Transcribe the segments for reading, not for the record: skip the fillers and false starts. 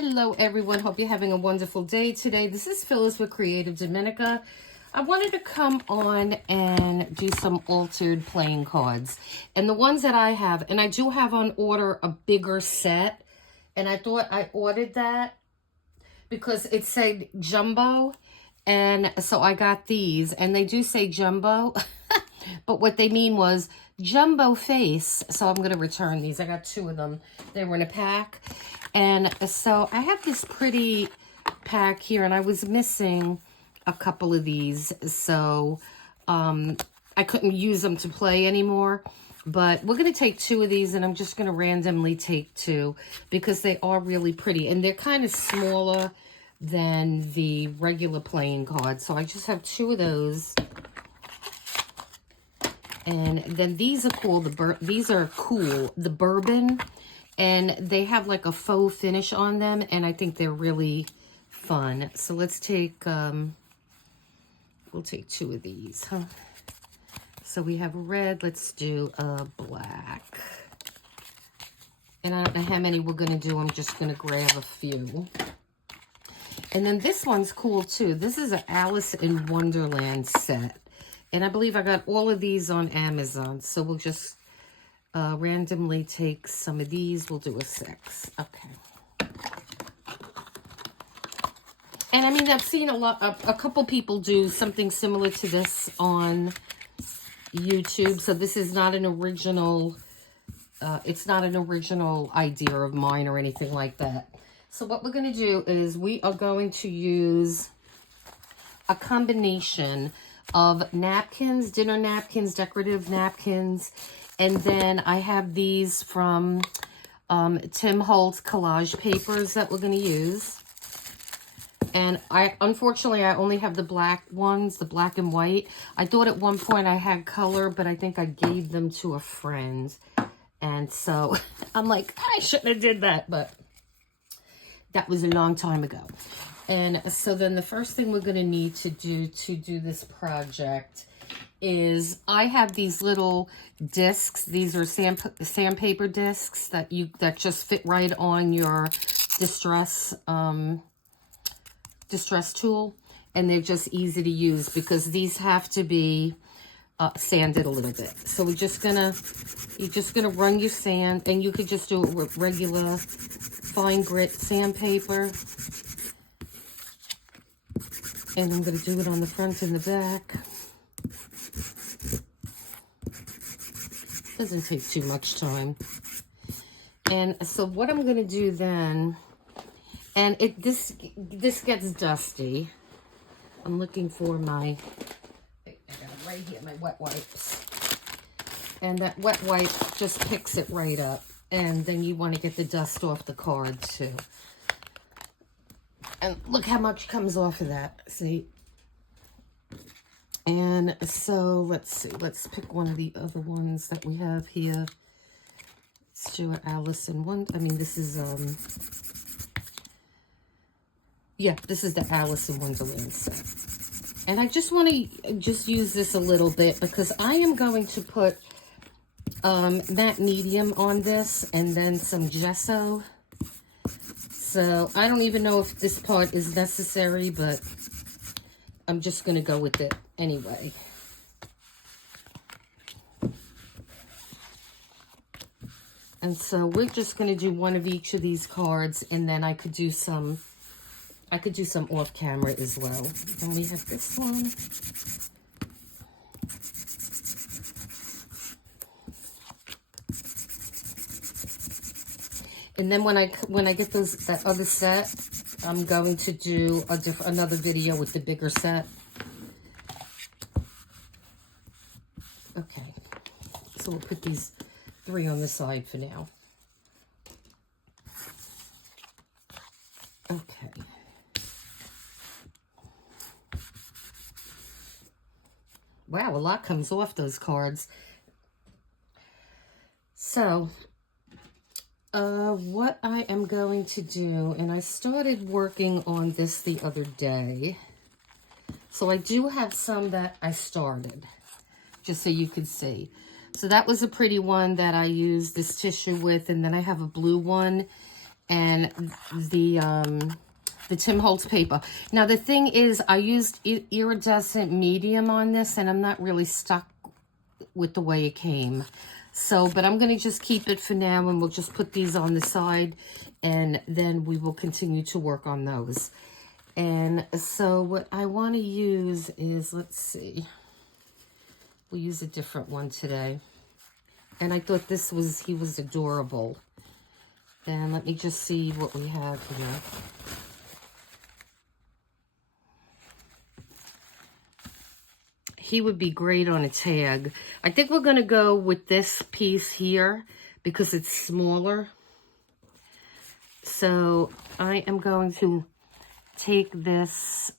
Hello everyone, hope you're having a wonderful day today. This is Phyllis with CreativeDomenica. I wanted to come on and do some altered playing cards. And the ones that I have, and I do have on order a bigger set. And I thought I ordered that because it said jumbo. And so I got these, and they do say jumbo. But what they mean was jumbo face. So I'm going to return these. I got two of them. They were in a pack. And so I have this pretty pack here, and I was missing a couple of these. So I couldn't use them to play anymore. But we're going to take two of these, and I'm just going to randomly take two because they are really pretty. And they're kind of smaller than the regular playing cards. So I just have two of those. And then these are cool. These are cool. The bourbon. And they have like a faux finish on them. And I think they're really fun. So let's take, we'll take two of these, huh? So we have red. Let's do a black. And I don't know how many we're going to do. I'm just going to grab a few. And then this one's cool too. This is an Alice in Wonderland set. And I believe I got all of these on Amazon. So we'll just randomly take some of these. We'll do a 6. Okay. And I mean, I've seen a couple people do something similar to this on YouTube. So this is not an original, it's not an original idea of mine or anything like that. So what we're going to do is we are going to use a combination of napkins, dinner napkins, decorative napkins, and then I have these from Tim Holtz collage papers that we're going to use. And unfortunately, I only have the black ones, the black and white. I thought at one point I had color, but I think I gave them to a friend. And so I'm like, I shouldn't have did that, but that was a long time ago. And so then the first thing we're going to need to do this project is I have these little discs. These are sandpaper discs that just fit right on your distress tool, and they're just easy to use because these have to be sanded a little bit. So you're just gonna run your sand, and you could just do it with regular fine grit sandpaper. And I'm going to do it on the front and the back. Doesn't take too much time. And so what I'm going to do then, and this gets dusty. I'm looking for my, I got it right here, my wet wipes. And that wet wipe just picks it right up. And then you want to get the dust off the card too. And look how much comes off of that. See? And so, let's see. Let's pick one of the other ones that we have here. Let's do an Alice in Wonderland. I mean, this is, yeah, this is the Alice in Wonderland set. And I just want to just use this a little bit because I am going to put matte medium on this and then some gesso. So I don't even know if this part is necessary, but I'm just going to go with it anyway. And so we're just going to do one of each of these cards, and then I could do some off camera as well. And we have this one. And then when I get that other set, I'm going to do another video with the bigger set. Okay, so we'll put these 3 on the side for now. Okay. Wow, a lot comes off those cards. So what I am going to do, and I started working on this the other day. So I do have some that I started, just so you can see. So that was a pretty one that I used this tissue with, and then I have a blue one. and the Tim Holtz paper. Now the thing is, I used iridescent medium on this, and I'm not really stuck with the way it came. So, but I'm going to just keep it for now, and we'll just put these on the side, and then we will continue to work on those. And so what I want to use is, let's see, we'll use a different one today. And I thought he was adorable. And let me just see what we have here. He would be great on a tag. I think we're going to go with this piece here because it's smaller. So I am going to take this,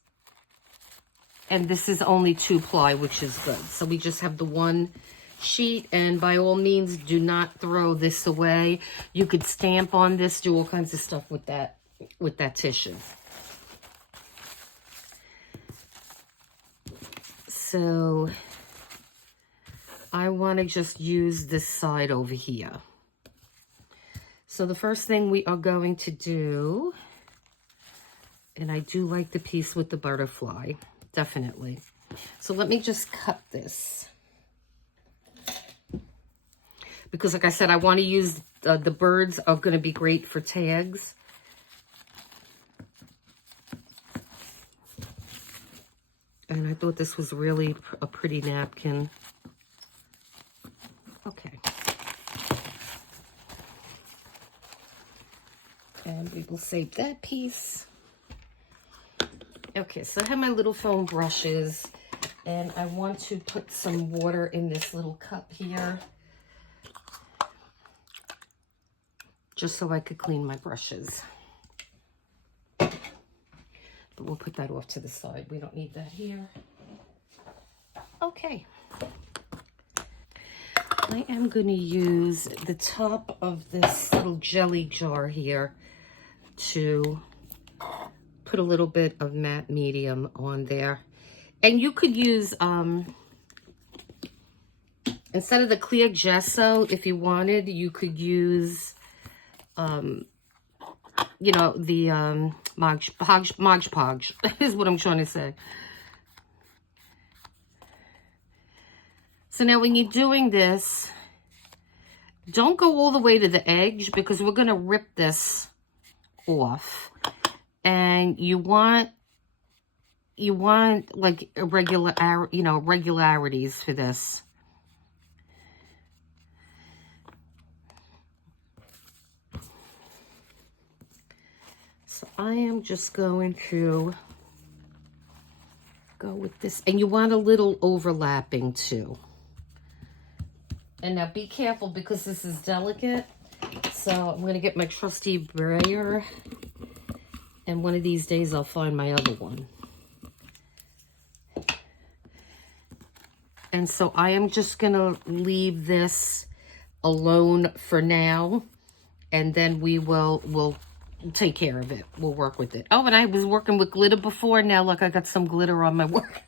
and this is only 2-ply, which is good. So we just have the one sheet, and by all means, do not throw this away. You could stamp on this, do all kinds of stuff with that tissue. So I want to just use this side over here. So the first thing we are going to do, and I do like the piece with the butterfly, definitely. So let me just cut this. Because like I said, I want to use, the birds are going to be great for tags. And I thought this was really a pretty napkin. Okay. And we will save that piece. Okay, so I have my little foam brushes, and I want to put some water in this little cup here, just so I could clean my brushes. But we'll put that off to the side. We don't need that here. Okay. I am going to use the top of this little jelly jar here to put a little bit of matte medium on there. And you could use, instead of the clear gesso, if you wanted, you could use, you know, the Mod Podge is what I'm trying to say. So now when you're doing this, don't go all the way to the edge, because we're going to rip this off. And you want like regularities for this. So I am just going to go with this, and you want a little overlapping too. And now be careful, because this is delicate. So I'm going to get my trusty brayer, and one of these days I'll find my other one. And so I am just going to leave this alone for now, and then we'll take care of it. We'll work with it. Oh, and I was working with glitter before. Now look, I got some glitter on my work.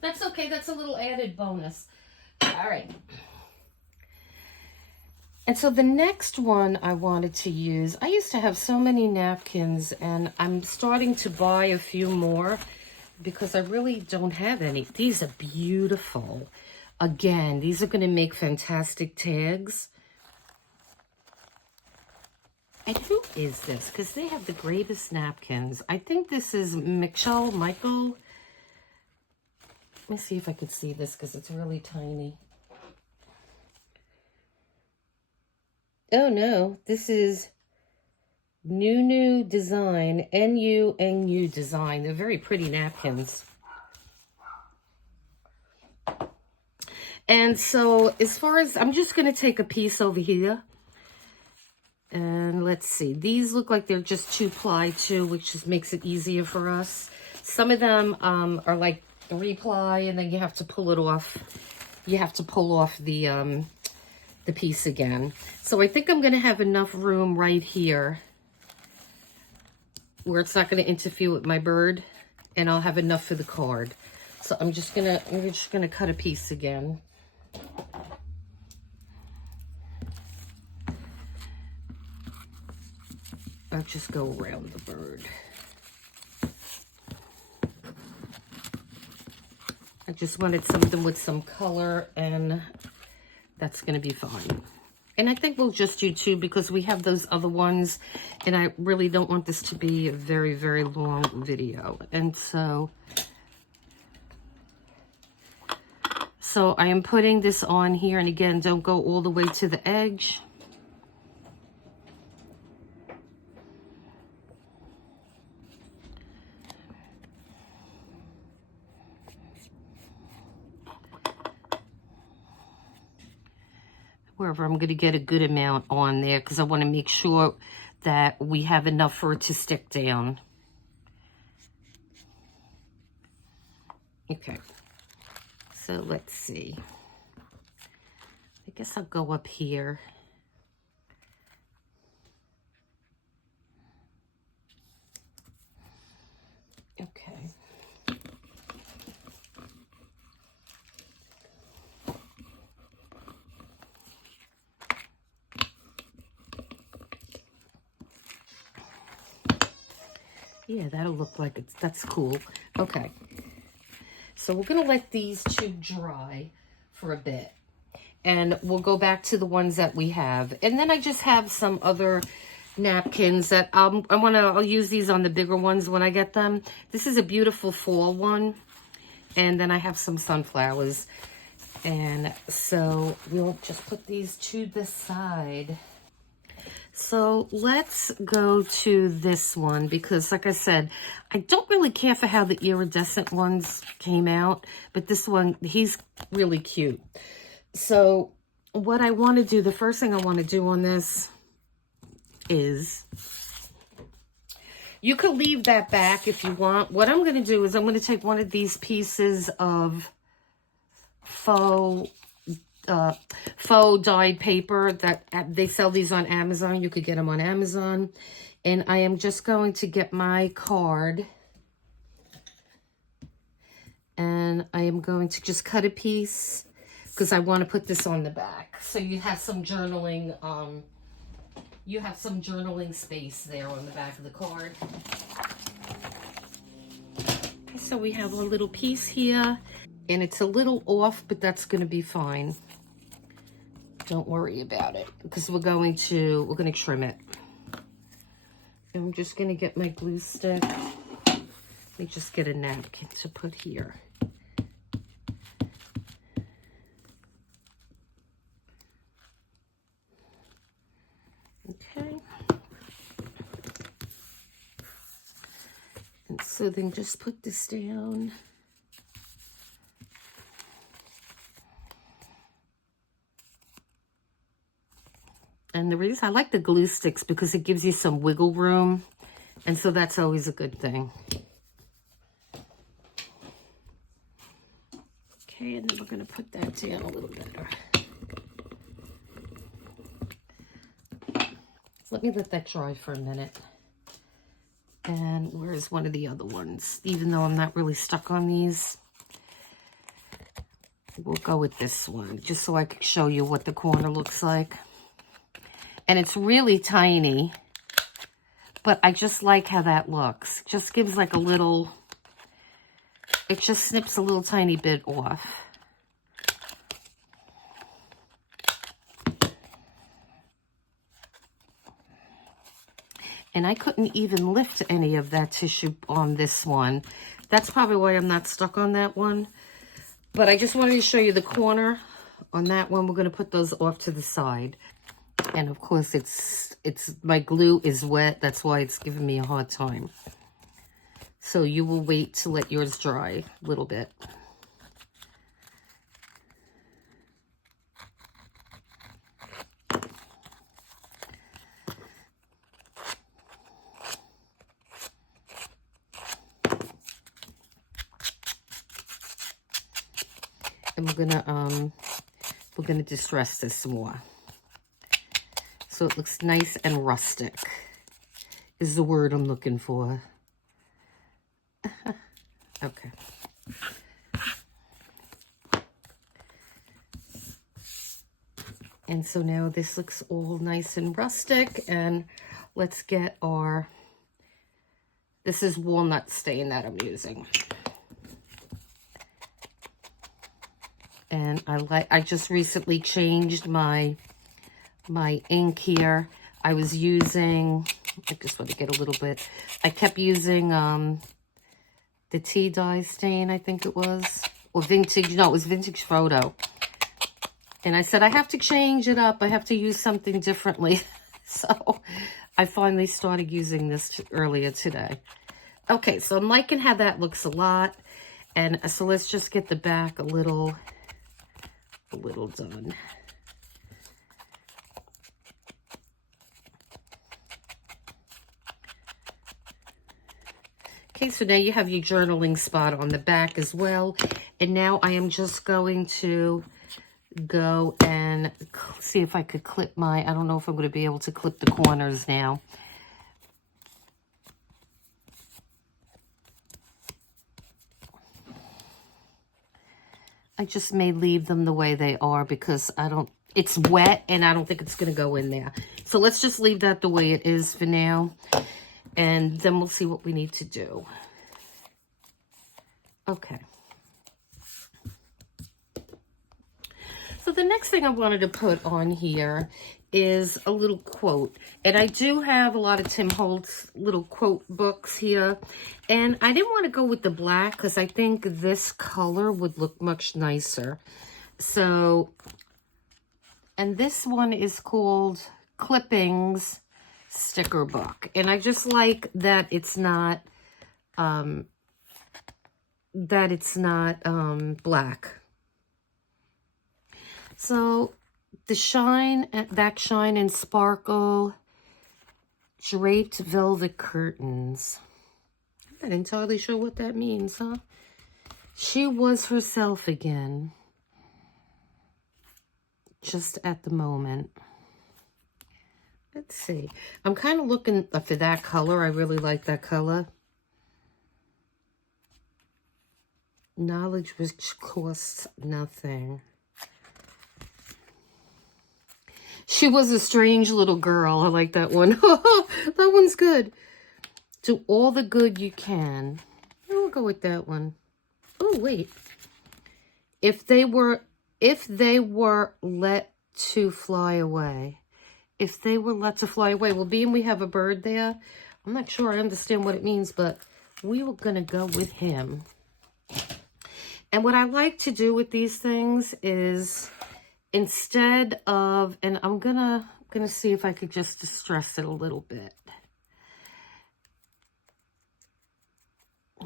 That's okay. That's a little added bonus. All right. And so the next one I wanted to use, I used to have so many napkins, and I'm starting to buy a few more because I really don't have any. These are beautiful. Again, these are going to make fantastic tags. And who is this? Because they have the greatest napkins. I think this is Michael. Let me see if I could see this, because it's really tiny. Oh no, this is New Design, NU Design. They're very pretty napkins. And so as far as, I'm just going to take a piece over here. And let's see, these look like they're just 2-ply too, which just makes it easier for us. Some of them are like 3-ply, and then you have to pull it off. You have to pull off the piece again. So I think I'm going to have enough room right here where it's not going to interfere with my bird, and I'll have enough for the card. So we're just gonna cut a piece again. I'll just go around the bird. I just wanted something with some color, and that's going to be fine. And I think we'll just do 2 because we have those other ones, and I really don't want this to be a very, very long video. And so I am putting this on here, and again, don't go all the way to the edge. Wherever I'm going to get a good amount on there, because I want to make sure that we have enough for it to stick down. Okay. So let's see. I guess I'll go up here. Okay. Yeah, that'll look like that's cool. Okay. So we're going to let these 2 dry for a bit. And we'll go back to the ones that we have. And then I just have some other napkins that I'll use these on the bigger ones when I get them. This is a beautiful fall one. And then I have some sunflowers. And so we'll just put these to the side. So let's go to this one because, like I said, I don't really care for how the iridescent ones came out, but this one, he's really cute. So what I want to do, the first thing I want to do on this is, you could leave that back if you want. What I'm going to do is I'm going to take one of these pieces of faux dyed paper that they sell these on Amazon. You could get them on Amazon. And I am just going to get my card. And I am going to just cut a piece because I want to put this on the back. So you have some journaling, space there on the back of the card. Okay, so we have a little piece here. And it's a little off, but that's going to be fine. Don't worry about it because we're going to trim it. And I'm just going to get my glue stick. Let me just get a napkin to put here. Okay. And so then just put this down. And the reason I like the glue sticks because it gives you some wiggle room. And so that's always a good thing. Okay, and then we're going to put that down a little better. Let me let that dry for a minute. And where's one of the other ones? Even though I'm not really stuck on these, we'll go with this one just so I can show you what the corner looks like. And it's really tiny, but I just like how that looks. Just gives like a little, it just snips a little tiny bit off. And I couldn't even lift any of that tissue on this one. That's probably why I'm not stuck on that one. But I just wanted to show you the corner on that one. We're going to put those off to the side. And of course, my glue is wet. That's why it's giving me a hard time. So you will wait to let yours dry a little bit. And we're gonna distress this some more. So it looks nice and rustic, is the word I'm looking for. Okay. And so now this looks all nice and rustic. And let's get our, this is walnut stain that I'm using. And I just recently changed my ink here. I was using, I just want to get a little bit, I kept using the tea dye stain, I think it was, or vintage, no, it was Vintage Photo. And I said, I have to change it up. I have to use something differently. So I finally started using this earlier today. Okay, so I'm liking how that looks a lot. And so let's just get the back a little done. Okay, so now you have your journaling spot on the back as well. And now I am just going to go and see if I could clip my, I don't know if I'm going to be able to clip the corners now. I just may leave them the way they are because it's wet and I don't think it's going to go in there. So let's just leave that the way it is for now. And then we'll see what we need to do. Okay. So the next thing I wanted to put on here is a little quote. And I do have a lot of Tim Holtz little quote books here. And I didn't want to go with the black because I think this color would look much nicer. So, and this one is called Clippings Sticker Book. And I just like that it's not, black. So the shine, back shine and sparkle, draped velvet curtains. I'm not entirely sure what that means, huh? She was herself again, just at the moment. Let's see. I'm kind of looking for that color. I really like that color. Knowledge which costs nothing. She was a strange little girl. I like that one. That one's good. Do all the good you can. We'll go with that one. Oh, wait. If they were let to fly away. If they were let to fly away. Well, being we have a bird there, I'm not sure I understand what it means, but we were going to go with him. And what I like to do with these things is, instead of, and I'm gonna see if I could just distress it a little bit.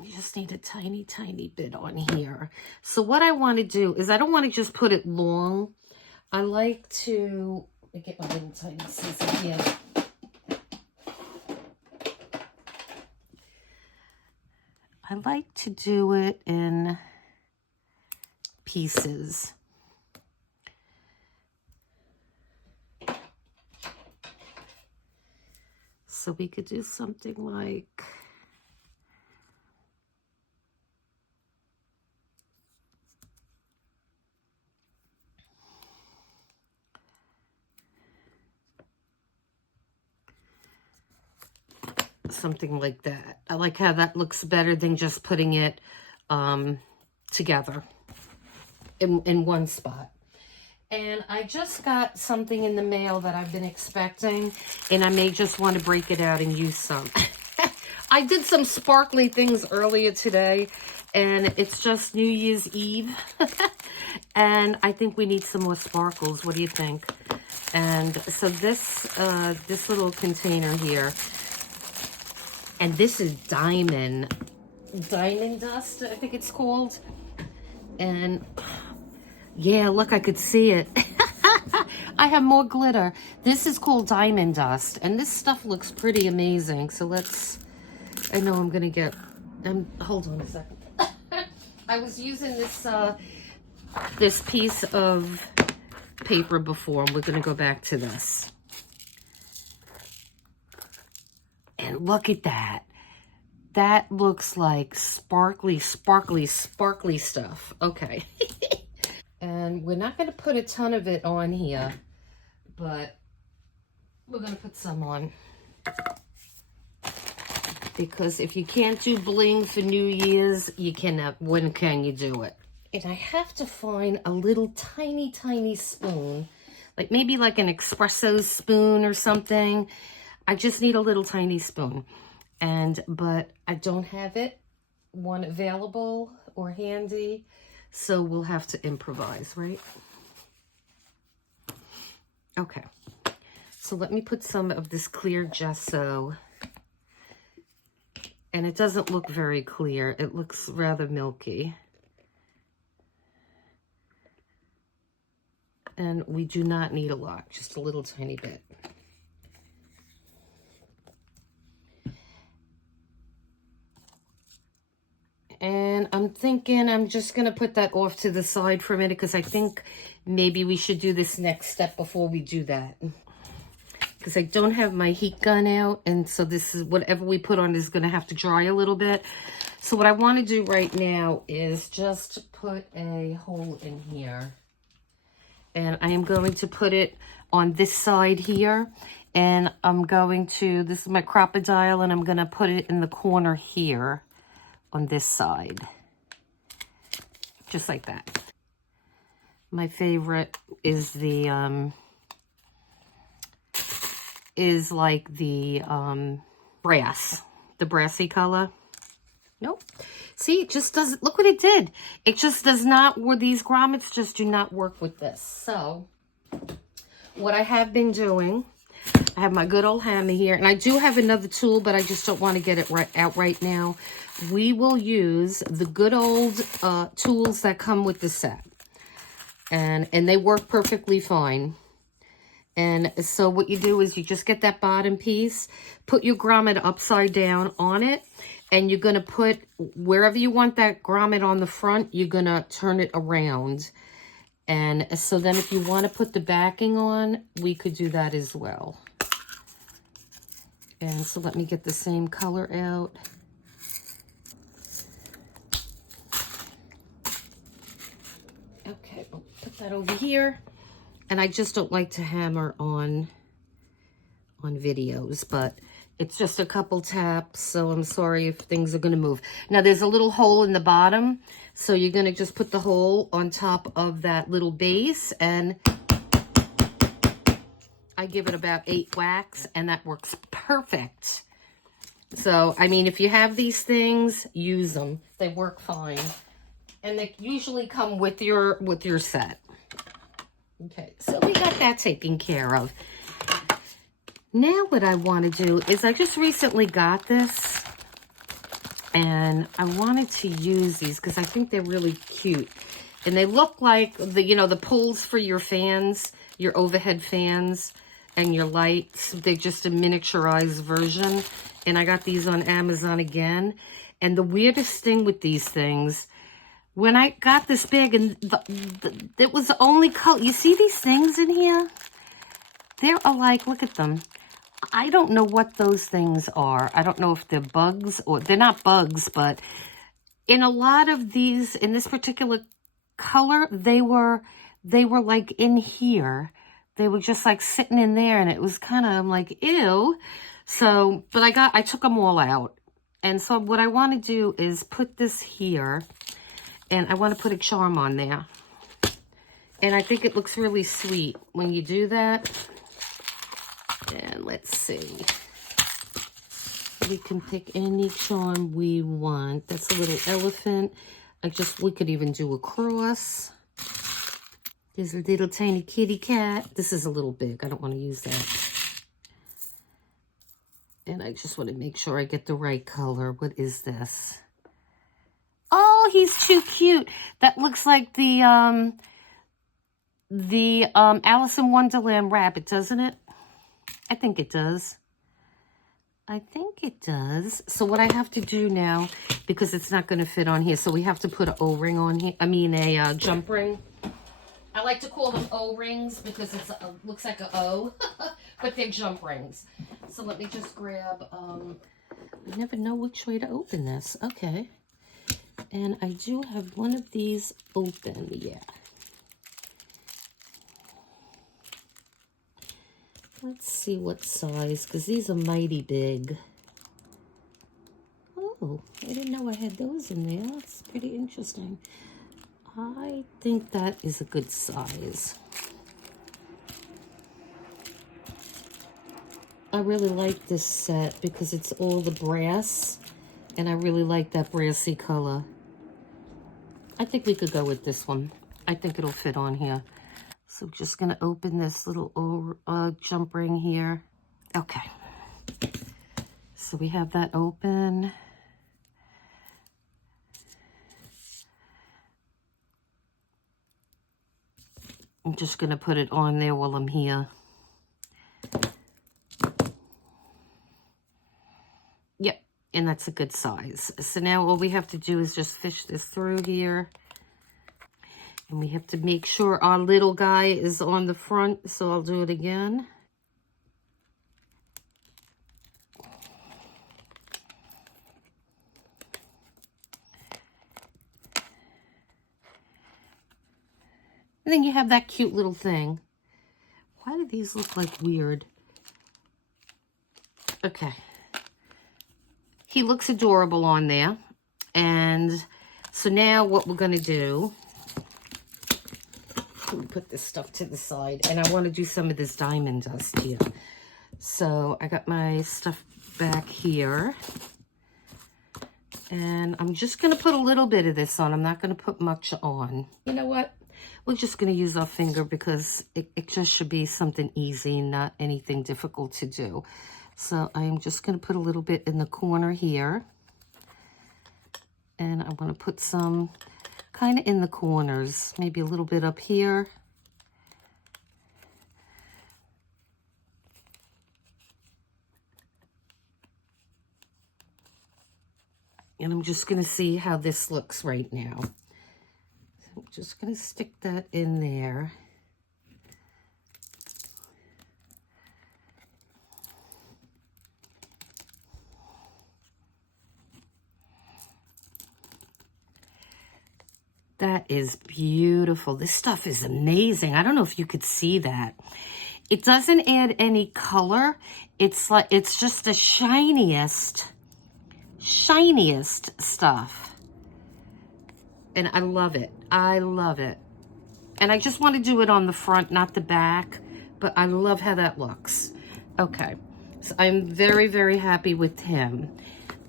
You just need a tiny, tiny bit on here. So what I want to do is, I don't want to just put it long. I like to, let me get my little tiny scissors here. I like to do it in pieces. So we could do something like, something like that. I like how that looks better than just putting it together in one spot. And I just got something in the mail that I've been expecting, and I may just want to break it out and use some. I did some sparkly things earlier today, and it's just New Year's Eve. And I think we need some more sparkles. What do you think? And so this little container here, and this is Diamond Dust, I think it's called. And yeah, look, I could see it. I have more glitter. This is called Diamond Dust, and this stuff looks pretty amazing. So let's, I know I'm gonna get, hold on a second. I was using this piece of paper before, and we're gonna go back to this. And look at that. That looks like sparkly, sparkly, sparkly stuff. Okay. And we're not going to put a ton of it on here, but we're going to put some on. Because if you can't do bling for New Year's, you cannot. When can you do it? And I have to find a little tiny, tiny spoon. Like maybe like an espresso spoon or something. I just need a little tiny spoon. But I don't have one available or handy. So we'll have to improvise, right? Okay. So let me put some of this clear gesso. And it doesn't look very clear. It looks rather milky. And we do not need a lot, just a little tiny bit. And I'm thinking I'm just going to put that off to the side for a minute because I think maybe we should do this next step before we do that. Because I don't have my heat gun out, and so this is whatever we put on is going to have to dry a little bit. So what I want to do right now is just put a hole in here. And I am going to put it on this side here. And I'm going to, this is my crocodile, and I'm going to put it in the corner here on this side. Just like that. My favorite is the, brass. The brassy color. Nope. See, it just doesn't, look what it did. It just does not, where these grommets just do not work with this. So, what I have been doing, I have my good old hammer here, and I do have another tool, but I just don't want to get it out right now. We will use the good old tools that come with the set. And they work perfectly fine. And so what you do is you just get that bottom piece, put your grommet upside down on it, and you're going to put, wherever you want that grommet on the front, you're going to turn it around. And so then if you want to put the backing on, we could do that as well. And so let me get the same color out. Okay, I'll put that over here. And I just don't like to hammer on videos, but it's just a couple taps, so I'm sorry if things are going to move. Now, there's a little hole in the bottom, so you're going to just put the hole on top of that little base, and I give it about 8 whacks, and that works perfect. So, I mean, if you have these things, use them. They work fine. And they usually come with your set. Okay, so we got that taken care of. Now what I want to do is I just recently got this, and I wanted to use these because I think they're really cute. And they look like the pulls for your fans, your overhead fans and your lights. They're just a miniaturized version. And I got these on Amazon again. And the weirdest thing with these things, when I got this bag, and it was the only color. You see these things in here? They're alike. Look at them. I don't know what those things are. I don't know if they're bugs or they're not bugs, but in a lot of these, in this particular color, they were like in here. They were just like sitting in there, and it was kind of, I'm like, ew. So, but I took them all out. And so what I want to do is put this here. And I want to put a charm on there. And I think it looks really sweet when you do that. And let's see. We can pick any charm we want. That's a little elephant. We could even do a cross. There's a little tiny kitty cat. This is a little big. I don't want to use that. And I just want to make sure I get the right color. What is this? Oh, he's too cute. That looks like the Alice in Wonderland rabbit, doesn't it? I think it does. I think it does. So what I have to do now, because it's not going to fit on here, so we have to put an O-ring on here. I mean, a jump ring. I like to call them O-rings because it looks like an O, but they're jump rings. So let me just grab, I never know which way to open this. Okay. And I do have one of these open, yeah. Let's see what size, because these are mighty big. Oh, I didn't know I had those in there. That's pretty interesting. I think that is a good size. I really like this set because it's all the brass, and I really like that brassy color. I think we could go with this one. I think it'll fit on here. So just gonna open this little jump ring here. Okay. So we have that open. I'm just gonna put it on there while I'm here. Yep, and that's a good size. So now all we have to do is just fish this through here. And we have to make sure our little guy is on the front, so I'll do it again. And then you have that cute little thing. Why do these look like weird? Okay. He looks adorable on there. And so now what we're going to do, let me put this stuff to the side. And I want to do some of this diamond dust here. So I got my stuff back here. And I'm just going to put a little bit of this on. I'm not going to put much on. You know what? We're just going to use our finger because it just should be something easy, not anything difficult to do. So I'm just going to put a little bit in the corner here. And I want to put some kind of in the corners, maybe a little bit up here. And I'm just going to see how this looks right now. I'm just going to stick that in there. That is beautiful. This stuff is amazing. I don't know if you could see that. It doesn't add any color. It's like, it's just the shiniest stuff. And I love it. I love it. And I just want to do it on the front, not the back, but I love how that looks. Okay, so I'm very, very happy with him.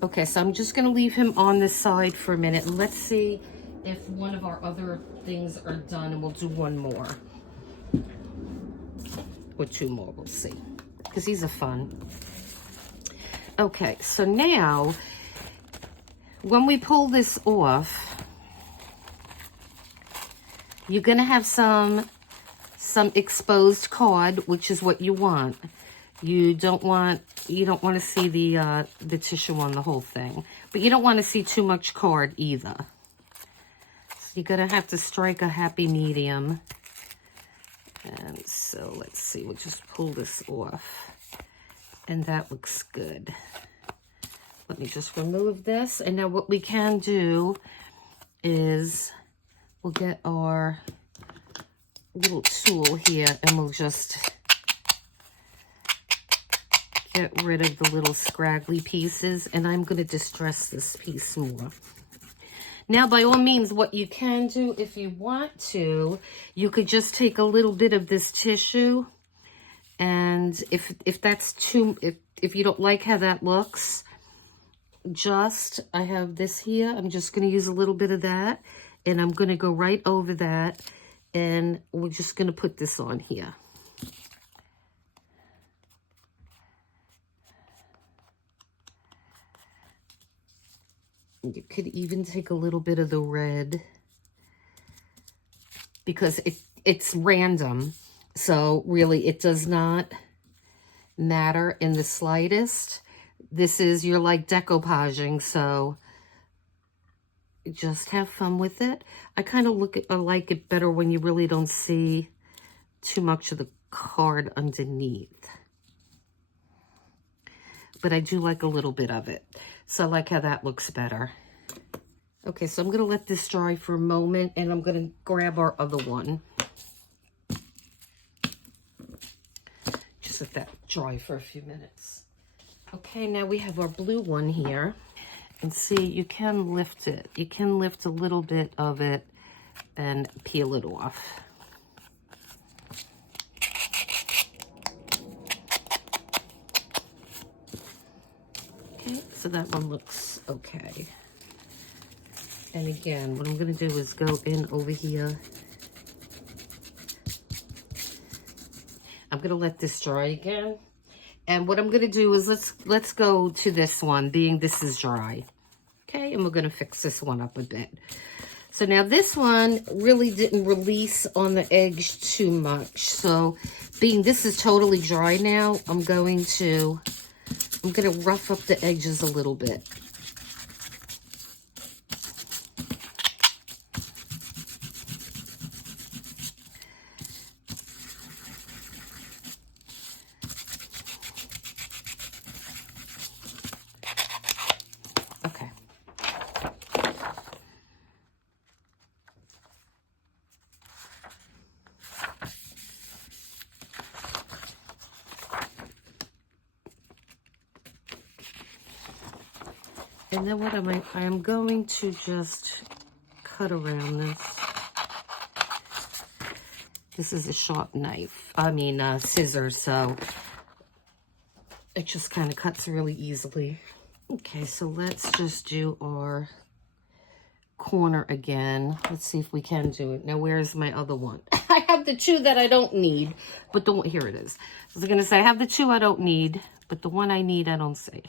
Okay, so I'm just going to leave him on this side for a minute. And let's see if one of our other things are done, and we'll do one more. Or two more, we'll see. Because these are fun. Okay, so now, when we pull this off, you're going to have some exposed card, which is what you want. You don't want to see the tissue on the whole thing, but you don't want to see too much card either. So you're going to have to strike a happy medium. And so let's see, we'll just pull this off. And that looks good. Let me just remove this. And now what we can do is we'll get our little tool here and we'll just get rid of the little scraggly pieces. And I'm going to distress this piece more. Now, by all means, what you can do if you want to, you could just take a little bit of this tissue. And if that's too, if you don't like how that looks, I have this here. I'm just going to use a little bit of that. And I'm going to go right over that, and we're just going to put this on here. You could even take a little bit of the red, because it's random. So really, it does not matter in the slightest. This is, you're like decoupaging, so just have fun with it. I kind of like it better when you really don't see too much of the card underneath. But I do like a little bit of it. So I like how that looks better. Okay, so I'm going to let this dry for a moment, and I'm going to grab our other one. Just just let that dry for a few minutes. Okay, now we have our blue one here. And see, you can lift it. You can lift a little bit of it and peel it off. Okay, so that one looks okay. And again, what I'm going to do is go in over here. I'm going to let this dry again. And what I'm going to do is let's go to this one, being this is dry. Okay, and we're going to fix this one up a bit. So now this one really didn't release on the edge too much. So being this is totally dry now, I'm going to rough up the edges a little bit. Okay. And then what I am going to just cut around this. This is a sharp knife, scissors, so it just kind of cuts really easily. Okay, so let's just do our corner again. Let's see if we can do it. Now, where's my other one? I have the two that I don't need, but the one, here it is. I was gonna say, I have the two I don't need, but the one I need, I don't see.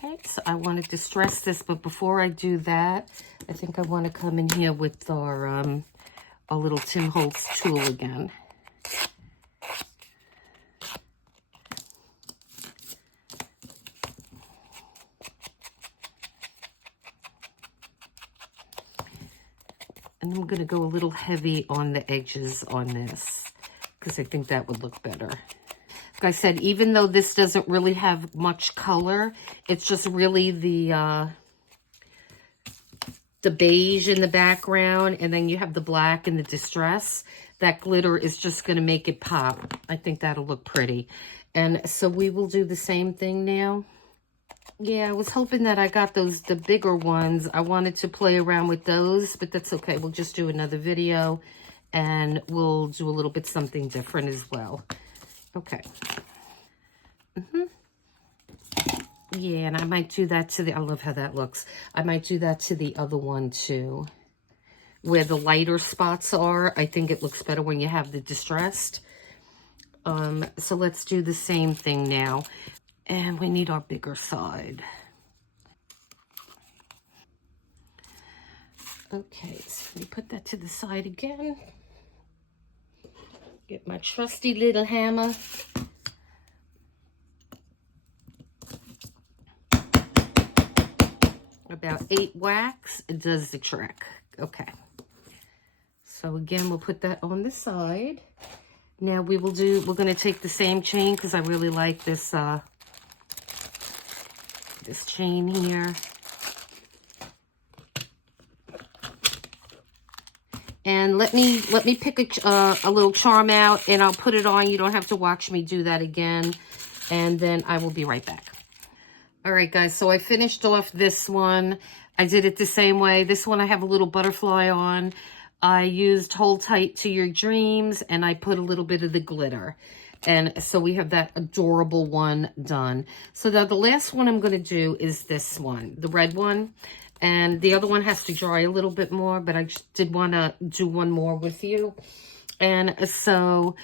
Okay, so I want to distress this, but before I do that, I think I want to come in here with our little Tim Holtz tool again. And I'm going to go a little heavy on the edges on this, because I think that would look better. Like I said, even though this doesn't really have much color, it's just really the beige in the background, and then you have the black and the distress. That glitter is just going to make it pop. I think that'll look pretty. And so we will do the same thing now. Yeah, I was hoping that I got the bigger ones. I wanted to play around with those, but that's okay. We'll just do another video, and we'll do a little bit something different as well. Okay. Yeah, and I might do that to I love how that looks. I might do that to the other one too. Where the lighter spots are, I think it looks better when you have the distressed. So let's do the same thing now. And we need our bigger side. Okay, so let me put that to the side again. Get my trusty little hammer. About 8 whacks, it does the trick. Okay. So again, we'll put that on the side. Now we're going to take the same chain, because I really like this, this chain here. And let me pick a little charm out, and I'll put it on. You don't have to watch me do that again. And then I will be right back. All right, guys, so I finished off this one. I did it the same way. This one I have a little butterfly on. I used Hold Tight to Your Dreams, and I put a little bit of the glitter. And so we have that adorable one done. So now the last one I'm going to do is this one, the red one. And the other one has to dry a little bit more, but I just did want to do one more with you. And so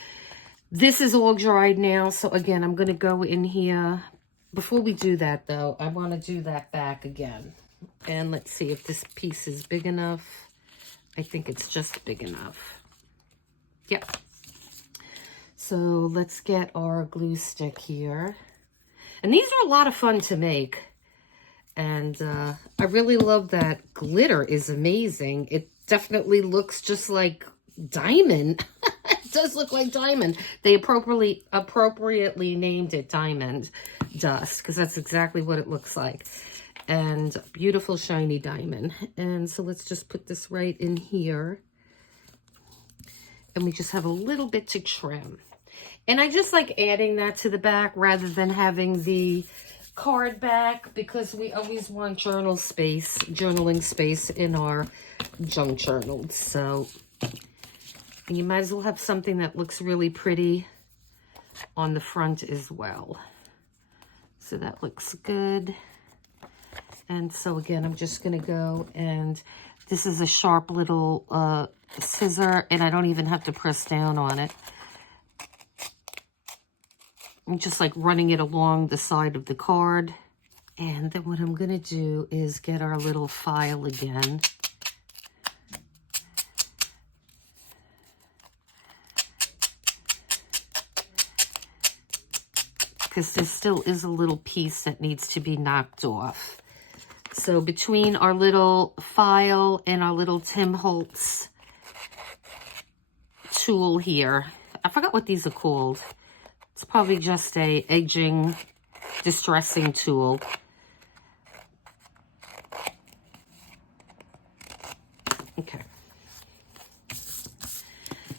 this is all dried now. So again, I'm going to go in here. Before we do that, though, I want to do that back again. And let's see if this piece is big enough. I think it's just big enough. Yep. So let's get our glue stick here. And these are a lot of fun to make. And I really love that glitter is amazing. It definitely looks just like diamond. It does look like diamond. They appropriately named it Diamond Dust, because that's exactly what it looks like. and beautiful shiny diamond. And so let's just put this right in here. And we just have a little bit to trim. And I just like adding that to the back rather than having the card back, because we always want journaling space in our junk journals. So, and you might as well have something that looks really pretty on the front as well. So that looks good. And so again, I'm just going to go, and this is a sharp little scissor, and I don't even have to press down on it. I'm just like running it along the side of the card. And then what I'm going to do is get our little file again. Because there still is a little piece that needs to be knocked off. So between our little file and our little Tim Holtz tool here, I forgot what these are called. It's probably just a edging, distressing tool. Okay.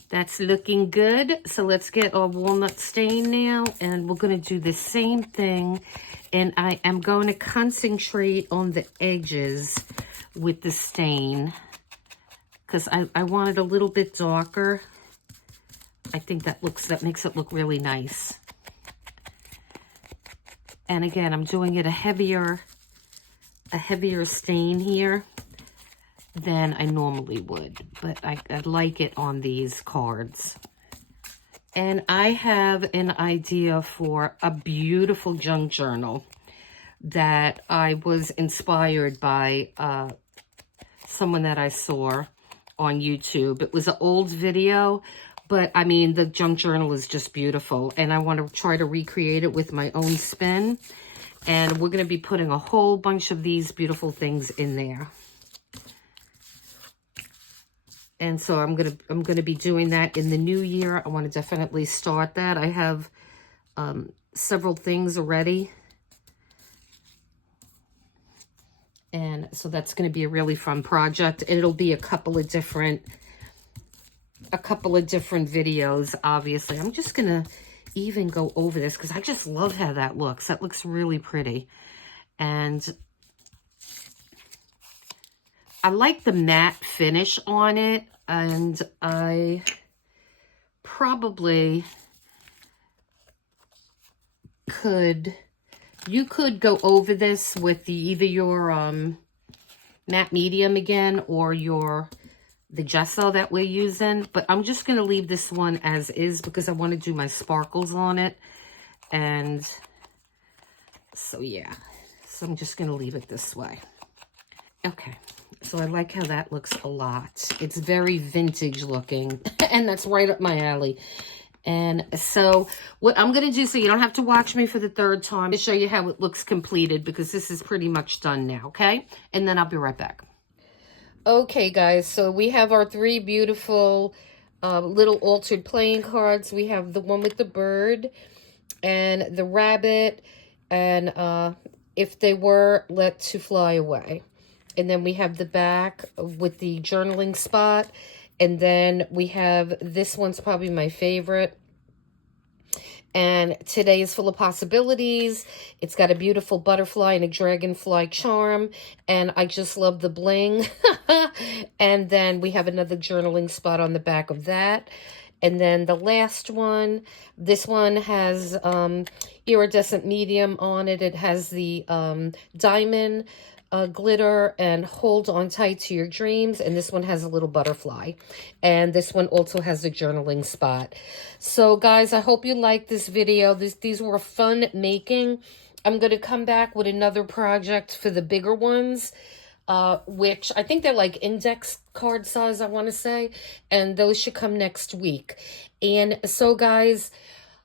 That's looking good. So let's get our walnut stain now, and we're going to do the same thing. And I am going to concentrate on the edges with the stain, because I want it a little bit darker. I think that makes it look really nice. And again, I'm doing it a heavier stain here than I normally would, but I like it on these cards. And I have an idea for a beautiful junk journal that I was inspired by someone that I saw on YouTube. It was an old video, but I mean, the junk journal is just beautiful, and I want to try to recreate it with my own spin. And we're going to be putting a whole bunch of these beautiful things in there. And so I'm gonna be doing that in the new year. I want to definitely start that. I have several things already, and so that's going to be a really fun project. It'll be a couple of different videos. Obviously, I'm just gonna even go over this because I just love how that looks. That looks really pretty, and I like the matte finish on it, and I probably you could go over this with either your matte medium again or the gesso that we're using, but I'm just going to leave this one as is because I want to do my sparkles on it. And so yeah, so I'm just going to leave it this way. Okay. So I like how that looks a lot. It's very vintage looking, and that's right up my alley. And so what I'm going to do, so you don't have to watch me for the third time, to show you how it looks completed, because this is pretty much done now, okay? And then I'll be right back. Okay, guys, so we have our three beautiful little altered playing cards. We have the one with the bird and the rabbit, and if they were let to fly away. And then we have the back with the journaling spot. And then we have, this one's probably my favorite. And today is full of possibilities. It's got a beautiful butterfly and a dragonfly charm. And I just love the bling. And then we have another journaling spot on the back of that. And then the last one, this one has iridescent medium on it. It has the diamond glitter and hold on tight to your dreams, and this one has a little butterfly, and this one also has a journaling spot. So guys, I hope you liked this video. These were fun making. I'm going to come back with another project for the bigger ones, which I think they're like index card size, I want to say, and those should come next week. And so guys,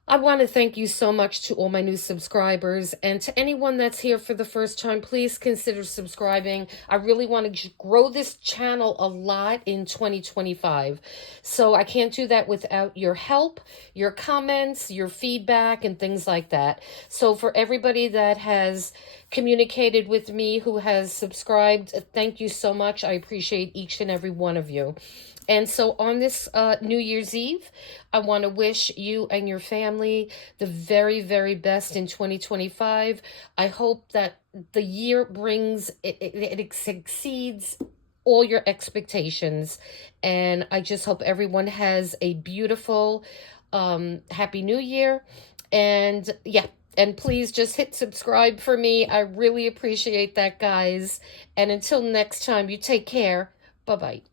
I want to thank you so much to all my new subscribers, and to anyone that's here for the first time, please consider subscribing. I really want to grow this channel a lot in 2025. So I can't do that without your help, your comments, your feedback, and things like that. So for everybody that has communicated with me, who has subscribed. Thank you so much. I appreciate each and every one of you. And so on this New Year's Eve, I want to wish you and your family the very, very best in 2025. I hope that the year brings, it exceeds all your expectations. And I just hope everyone has a beautiful, Happy New Year. And yeah, and please just hit subscribe for me. I really appreciate that, guys. And until next time, you take care. Bye-bye.